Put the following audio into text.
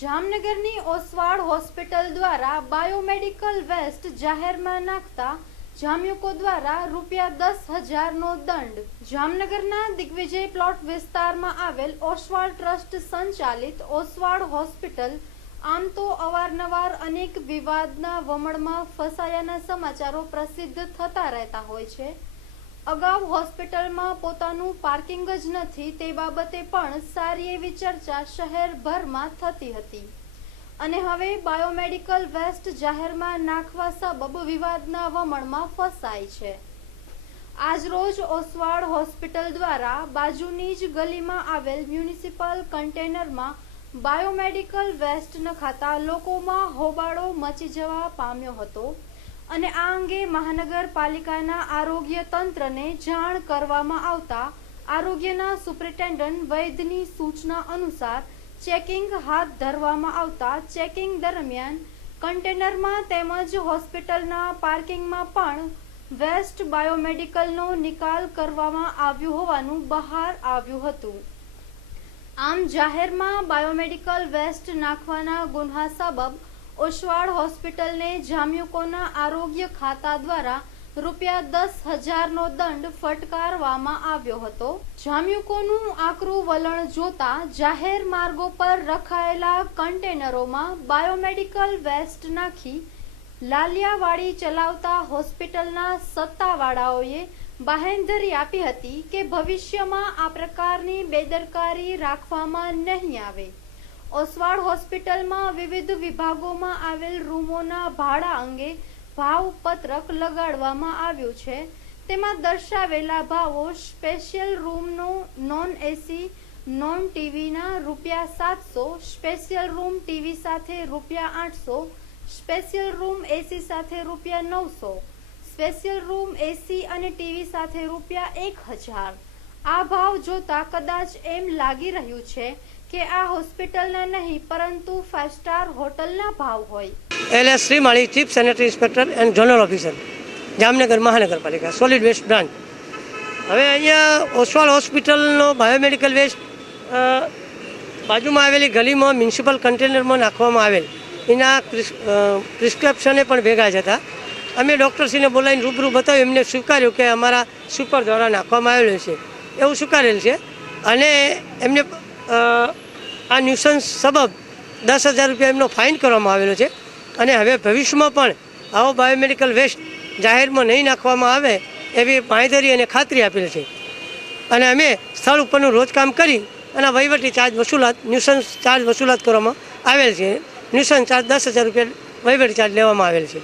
જામનગરની ઓસવાડ હોસ્પિટલ દ્વારા biomedical waste જાહેરમાં નાખતા જામ્યુકો દ્વારા ₹10,000નો દંડ। જામનગરના દિગ્વિજય પ્લોટ વિસ્તારમાં આવેલ ઓસવાડ ટ્રસ્ટ સંચાલિત ઓસવાડ હોસ્પિટલ આમ તો અવારનવાર અનેક વિવાદના વમળમાં ફસાયાના સમાચારો પ્રસિદ્ધ થતા રહેતા હોય છે। અગાઉ હોસ્પિટલમાં પોતાનું પાર્કિંગ જ નથી તે બાબતે પણ સારી એવી ચર્ચા શહેરભરમાં થતી હતી અને હવે બાયોમેડિકલ વેસ્ટ જાહેરમાં નાખવા સબબ વિવાદના વમળમાં ફસાય છે। આજરોજ ઓસવાડ હોસ્પિટલ દ્વારા બાજુની જ ગલીમાં આવેલ મ્યુનિસિપલ કન્ટેનરમાં બાયોમેડિકલ વેસ્ટ નખાતા લોકોમાં હોબાળો મચી જવા પામ્યો હતો અને આ અંગે મહાનગરપાલિકાના આરોગ્ય તંત્રને જાણ કરવામાં આવતા આરોગ્યના સુપ્રિન્ટેન્ડન્ટ વૈદ્યની સૂચના અનુસાર ચેકિંગ હાથ ધરવામાં આવતા ચેકિંગ દરમિયાન કન્ટેનરમાં તેમજ હોસ્પિટલના પાર્કિંગમાં પણ વેસ્ટ બાયોમેડિકલનો નિકાલ કરવામાં આવ્યો હોવાનું બહાર આવ્યું હતું। આમ જાહેરમાં બાયોમેડિકલ વેસ્ટ નાખવાના ગુન્હા સબબ ઓસવાડ હોસ્પિટલને જામ્યુકોના આરોગ્ય ખાતા દ્વારા ₹10,000નો દંડ ફટકારવામાં આવ્યો હતો। જામ્યુકોનું આકરું વલણ જોતા જાહેર માર્ગો પર રખાયેલા કન્ટેનરોમાં બાયોમેડિકલ વેસ્ટ નાખી લાલિયાવાડી ચલાવતા હોસ્પિટલના સત્તાવાળાઓએ બાહેંધરી આપી હતી કે ભવિષ્યમાં આ પ્રકારની બેદરકારી રાખવામાં નહીં આવે। ઓસવાડ હોસ્પિટલમાં વિવિધ વિભાગોમાં આવેલ રૂમોના ભાડા અંગે ભાવપત્રક લગાડવામાં આવ્યું છે। તેમાં દર્શાવેલા ભાવો સ્પેશિયલ રૂમનો નોન એસી નોન ટીવીના ₹700, સ્પેશિયલ રૂમ ટીવી સાથે ₹800, સ્પેશિયલ રૂમ એસી સાથે ₹900, સ્પેશિયલ રૂમ એસી અને ટીવી સાથે ₹1,000। આ ભાવ જોતા કદાચ એમ લાગી રહ્યું છે કે આ હોસ્પિટલના નહીં પરંતુ 5 સ્ટાર હોટલના ભાવ હોય। LS Shrimali, chief sanitary inspector and zonal officer, Jamnagar Mahanagarpalika, solid waste branch. હવે અહીંયા ઓસવાડ હોસ્પિટલનો બાયોમેડિકલ વેસ્ટ બાજુમાં આવેલી ગલીમાં મ્યુનિસિપલ કન્ટેનરમાં નાખવામાં આવેલ એના પ્રિસ્ક્રિપ્શને પણ ભેગા જ હતા। અમે ડૉક્ટરશ્રીને બોલાવીને રૂબરૂ બતાવ્યું, એમને સ્વીકાર્યું કે અમારા સુપર દ્વારા નાખવામાં આવેલું છે એવું સ્વીકારેલ છે અને એમને આ ન્યુસન્સ સબબ ₹10,000 એમનો ફાઇન કરવામાં આવેલો છે અને હવે ભવિષ્યમાં પણ આવો બાયોમેડિકલ વેસ્ટ જાહેરમાં નહીં નાખવામાં આવે એવી બાંહેધરી અને ખાતરી આપેલ છે અને અમે સ્થળ ઉપરનું રોજકામ કરી અને વહીવટી ચાર્જ ન્યુસન્સ ચાર્જ વસૂલાત કરવામાં આવેલ છે। ન્યુસન્સ ચાર્જ ₹10,000 વહીવટી ચાર્જ લેવામાં આવેલ છે।